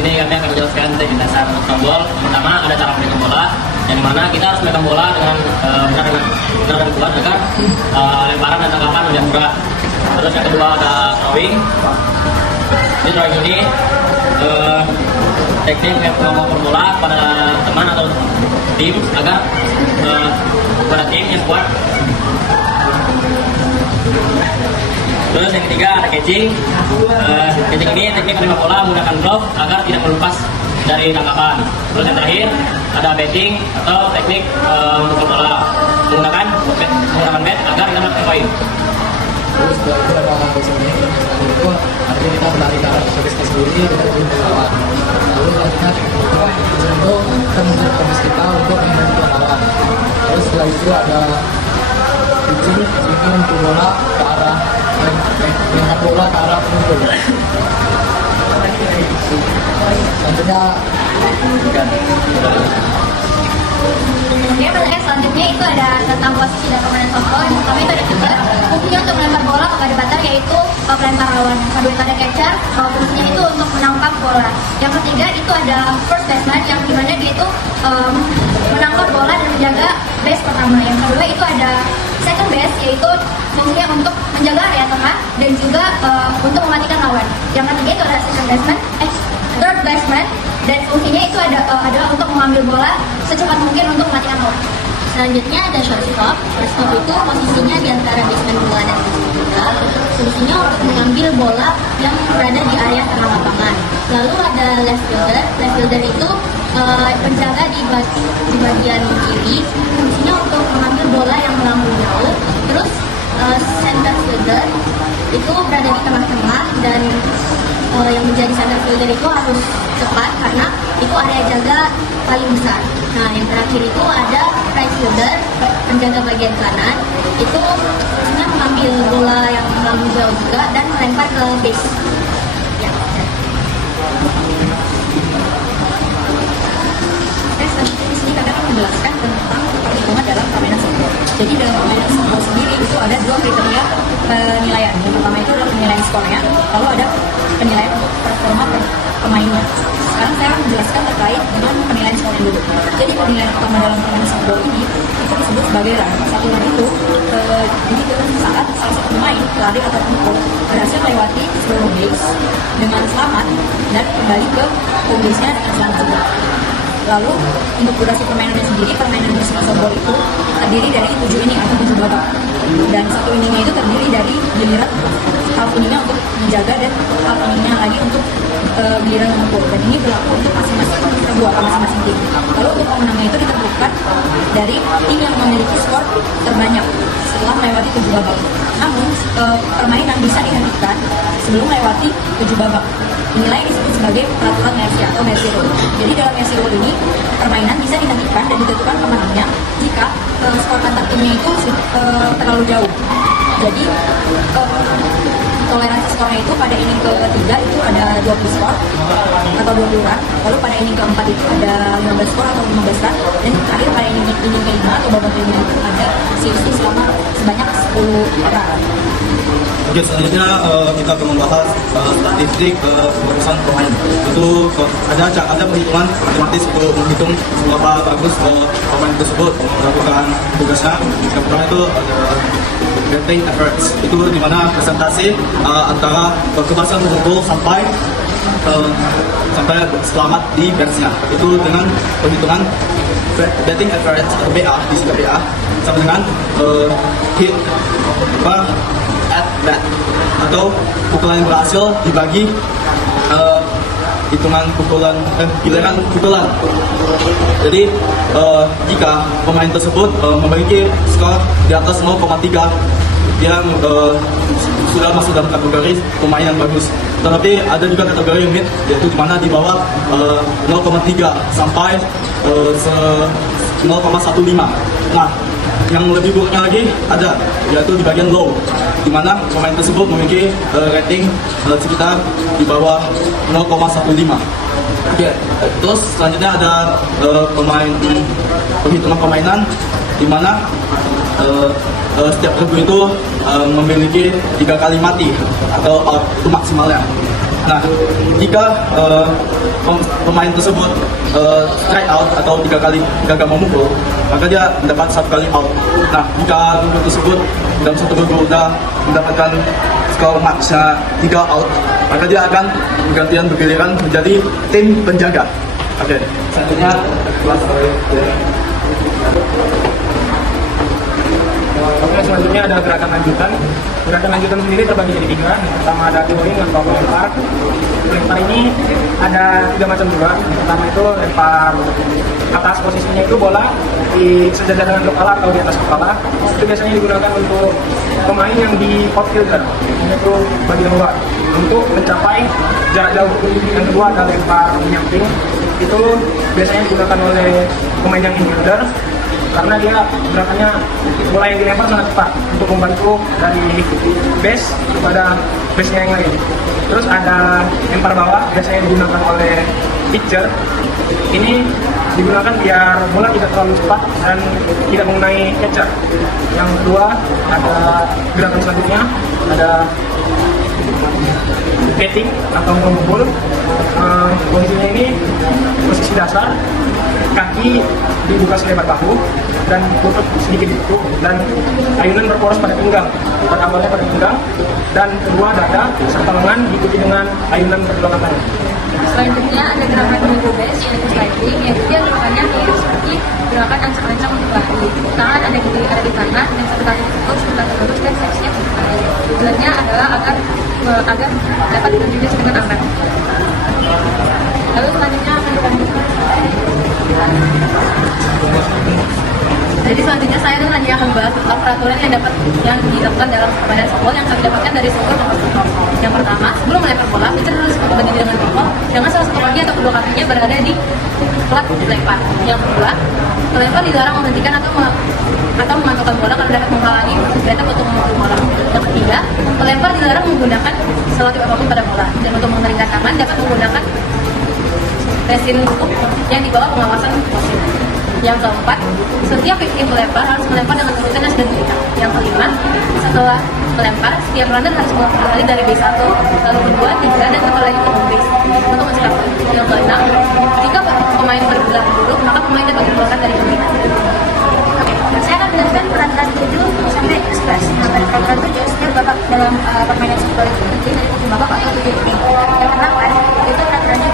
sini kami akan menjelaskan teknik dasar untuk tombol. Pertama ada cara memegang bola, yang dimana kita harus memegang bola dengan benar dan kuat agar lemparan dan tangkapan lebih mudah. Terus yang kedua ada throwing. Di throwing ini teknik membawa bola pada teman atau tim agar pada tim yang kuat. Terus yang ketiga ada catching. Catching ini teknik menerima bola menggunakan glove agar tidak melepas dari tangkapan. Terus yang terakhir ada batting atau teknik memukul bola menggunakan bat agar kita mendapatkan poin. Terus setelah itu ada besoknya itu artinya kita berlari ke arah service kita sendiri, kita jadi melawan. Lalu selanjutnya itu kita menuntut service kita untuk membantu lawan. Terus setelah itu ada pitching, kita memukul bola ke arah lempar bola ke arah pemukul. Selanjutnya Kemudian pertanyaan selanjutnya itu ada tentang posisi dan permainan softball. Yang pertama itu ada keeper, fungsinya untuk melempar bola kepada batar yaitu pelempar lawan. Yang kedua itu ada catcher, fungsinya itu untuk menangkap bola. Yang ketiga itu ada first baseman yang dimana dia itu menangkap bola dan menjaga base pertama. Yang kedua itu ada second base yaitu fungsinya untuk menjaga area tengah dan juga untuk mematikan lawan. Yang ketiga itu ada third baseman dan fungsinya itu adalah untuk mengambil bola secepat mungkin untuk mematikan lawan. Selanjutnya ada shortstop. Shortstop itu posisinya di antara baseman 2 dan baseman 3. Fungsinya untuk mengambil bola yang berada di area tengah lapangan. Lalu ada left fielder. Left fielder itu penjaga di bagian kiri. Fungsinya untuk mengambil bola yang melambung jauh. Terus center fielder itu berada di tengah-tengah dan yang menjadi center fielder itu harus cepat karena itu area jaga paling besar. Nah, yang terakhir itu ada right fielder, penjaga bagian kanan. Itu fungsinya mengambil bola yang melambung jauh juga dan melempar ke base. Ya. Selanjutnya di sini kami akan menjelaskan tentang perhitungan dalam permainan softball. Jadi dalam permainan softball sendiri itu ada 2 kriteria penilaian. Yang pertama itu adalah penilaian skornya, lalu ada penilaian performa pemainnya. Sekarang saya akan menjelaskan terkait dengan penilaian skornya dulu. Jadi penilaian pertama dalam permainan softball ini itu disebut sebagai run. Satu run itu jadi saat salah satu pemain lari atau pemukul berhasil melewati seluruh base dengan selamat dan kembali ke home base-nya dengan selamat juga. Lalu untuk durasi permainannya sendiri, permainan musical softball itu terdiri dari 7 inning atau 7 babak. Dan 1 inningnya itu terdiri dari giliran half inningnya untuk menjaga dan half inningnya lagi untuk giliran memukul. Dan ini berlaku untuk masing-masing masing-masing tim. Lalu untuk pemenangnya itu ditentukan dari tim yang memiliki skor terbanyak setelah melewati 7 babak. Namun permainan bisa dihentikan sebelum melewati 7 babak. Inilah yang disebut sebagai peraturan Mercy atau Mercy Rule. Jadi dalam Mercy Rule ini permainan bisa dihentikan dan ditentukan pemenangnya jika skor antar timnya itu terlalu jauh. Jadi toleransi skornya itu pada inning ke-3 itu ada 20 skor atau 20 run. Lalu pada inning ke-4 itu ada 15 skor atau 15 run. Dan terakhir pada inning ke-5 atau babak ke-5 itu ada CFC selama sebanyak 10 run. Oke, selanjutnya kita akan membahas statistik kebagusan pemain. Itu ada perhitungan matematis untuk menghitung seberapa bagus pemain tersebut melakukan tugasnya. Yang pertama itu batting average, itu dimana presentasi antara kebagusan pemukul sampai selamat di base-nya. Itu dengan perhitungan batting average atau BA, disingkat BA, sama dengan hit at bat atau pukulan yang berhasil dibagi hitungan giliran pukulan. Jadi jika pemain tersebut memiliki skor di atas 0,3, dia sudah masuk dalam kategori pemain yang bagus. Tetapi ada juga kategori mid, yaitu di mana di bawah 0,3 sampai 0,15. Nah, yang lebih buruknya lagi ada, yaitu di bagian low, di mana pemain tersebut memiliki rating sekitar di bawah 0,15. Oke, terus selanjutnya ada penghitungan permainan, di mana setiap regu itu memiliki 3 kali mati atau out, itu maksimalnya. Nah, jika pemain tersebut strike out atau 3 kali gagal memukul, maka dia mendapat 1 kali out. Nah, jika guru tersebut dalam satu guru sudah mendapatkan skor maksnya 3 out, maka dia akan bergantian bergiliran menjadi tim penjaga. Oke, selanjutnya kelas Oke, selanjutnya ada gerakan lanjutan. Gerakan lanjutan sendiri terbagi jadi 3. Yang pertama ada throwing atau melempar. Melempar ini ada 3 macam juga. Yang pertama itu lempar atas, posisinya itu bola di sejajar dengan kepala atau di atas kepala. Itu biasanya digunakan untuk pemain yang di outfielder, yaitu bagian luar, untuk mencapai jarak jauh. Yang kedua ada lempar menyamping. Itu biasanya digunakan oleh pemain yang infielder, karena dia gerakannya bola yang dilempar sangat cepat untuk membantu dari base kepada base-nya yang lain. Terus ada lempar bawah, biasanya digunakan oleh pitcher. Ini digunakan biar bola tidak terlalu cepat dan tidak mengenai catcher. Yang kedua ada gerakan selanjutnya, ada batting atau memukul. Posisinya ini posisi dasar, kaki dibuka selebar bahu dan lutut sedikit ditutup, dan ayunan berporos pada pinggang. Pada awalnya pada pinggang, dan kedua dada serta lengan diikuti dengan ayunan kedua tangan. Selanjutnya ada gerakan menuju base, yaitu sliding, yaitu dia gerakannya mirip seperti gerakan ancang-ancang untuk lari. Tangan ada di tangan, dan satu kali ditutup, sebentar terus, dan stepsnya berkali. Tujuannya adalah agar dapat menuju base dengan aman. Lalu selanjutnya akan dilanjutkan. Jadi selanjutnya saya lagi akan membahas tentang peraturan yang dilakukan dalam permainan softball yang kami dapatkan dari softball nomor 1. Yang pertama, sebelum melempar bola, pitcher harus berdiri dengan normal, jangan salah satu kaki atau kedua kakinya berada di plat lempar. Yang kedua, pelempar dilarang menghentikan atau memantulkan bola karena dapat menghalangi batter untuk memukul bola. Yang ketiga, pelempar dilarang menggunakan sesuatu apapun pada bola, dan untuk mengeringkan tangan dapat menggunakan resin lutut yang di bawah pengawasan wasit. Yang keempat, setiap tim pelempar harus melempar dengan urutan yang sudah diberikan. Yang kelima, setelah melempar, setiap runner harus berlari dari base 1, lalu kedua, 3, dan kembali ke home base untuk mencetak. Yang keenam, jika pemain bergerak buruk, maka pemain dapat dikeluarkan dari permainan. Saya akan menjelaskan peraturan 7 sampai 11. Nah, pada peraturan 7 setiap babak dalam permainan softball itu terdiri dari 7 babak atau 7 inning. Yang pertama itu peraturannya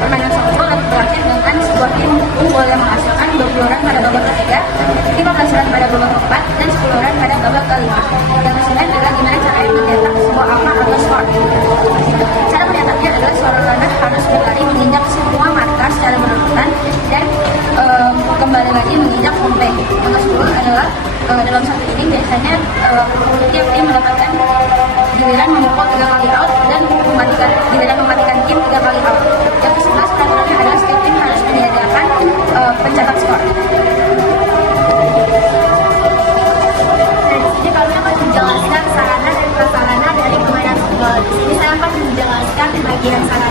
permainan softball berakhir dengan sebuah tim boleh menghasilkan 20 run pada babak ketiga, 15 run pada babak keempat, dan 10 run pada babak kelima. Yang kesembilan adalah gimana caranya mencetak sebuah angka atau skor. Cara mencetaknya adalah seorang runner harus berlari menginjak semua marka secara berurutan dan kembali lagi menginjak home plate. Yang ke-10 adalah dalam satu inning biasanya tiap tim mendapatkan giliran memukul 3 kali out dan mematikan tim 3 kali out. Yang ke-11 peraturannya adalah setiap tim harus menyediakan pencatat skor. Jadi kami akan menjelaskan sarana dan prasarana dari permainan softball. Di sini saya akan menjelaskan bagian sarana